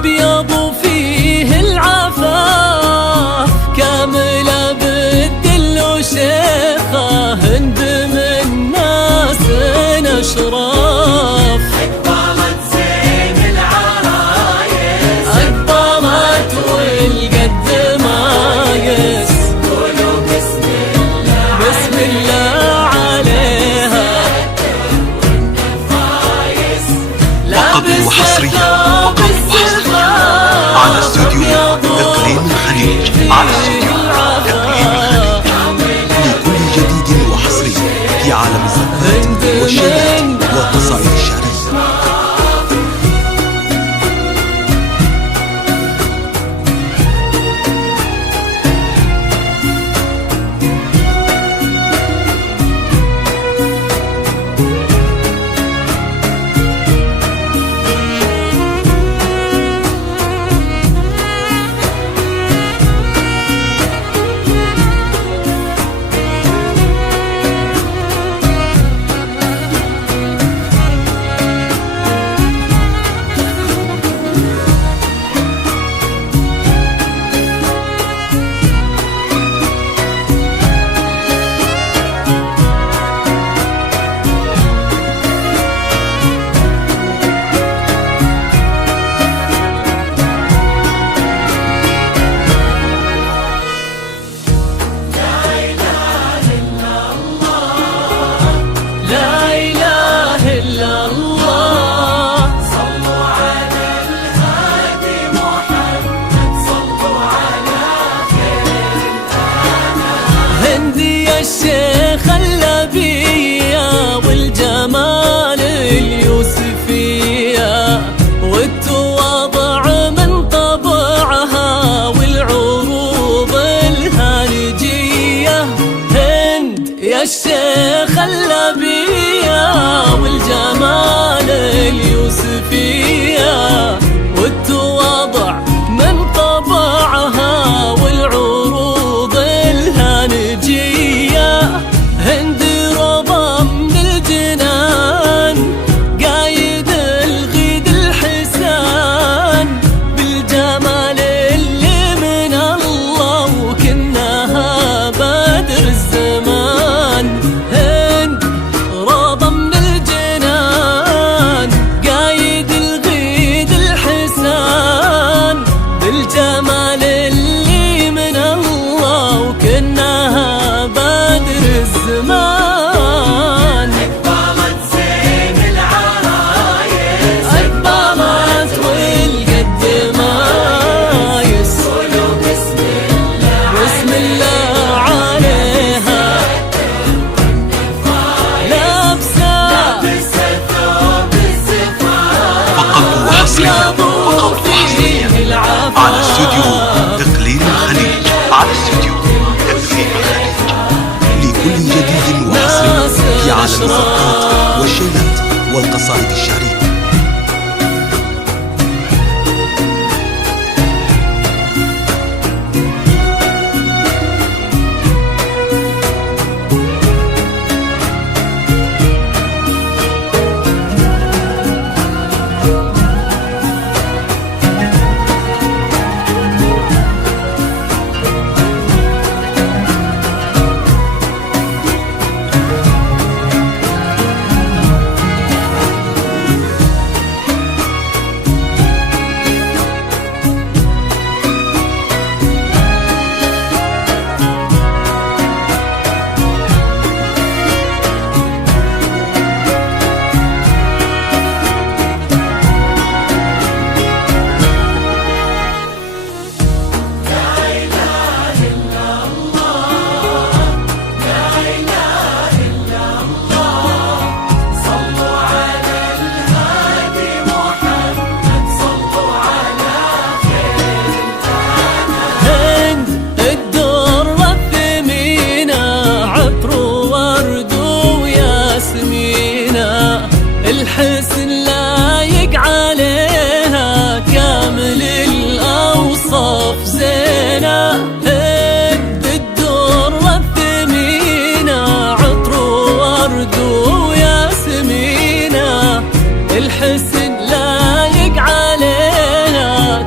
أبيض وفيه العفاف، كاملة بالدل وشيخة، هند من ناس أشراف. أقبلت زين العرايس، أقبلت والقد مايس، قولوا بسم الله بسم الله عليها. وقبل حصريا على استوديو إقليم الخليج، لكل جديد وحصري في عالم الزفات والشيلات والقصائد الشعرية. الشيخ اللبية والجمال اليوسفية، والتواضع من طبعها والعروض الهالجية. هند يا الشيخ اللبية والجمال اليوسفية، والتواضع من طبعها والعروض الهالجية. هند رضا من الجنان، قايد الغيد الحسان، بالجمال اللي من الله وكنها بدر الزمان. هند رضا من الجنان، قايد الغيد الحسان، بالجمال اللي من الله وكنها بدر الزمان. أقبلت زين العرايس، أقبلت والقد مايس، قولوا بسم الله بسم الله عليها. لابسة ثوب الزفاف، وقبل حصريا على استوديو إقليم الخليج، لكل جديد وحصري في عالم الزفات والشيلات والقصائد الشعرية. الحسن لايق عليها، كامل الأوصاف زينة. هند الدر الثمينة، عطر وورد وياسمينة. الحسن لايق عليها،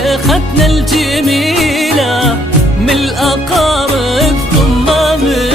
شيختنا الجميلة من الأقارب ثم من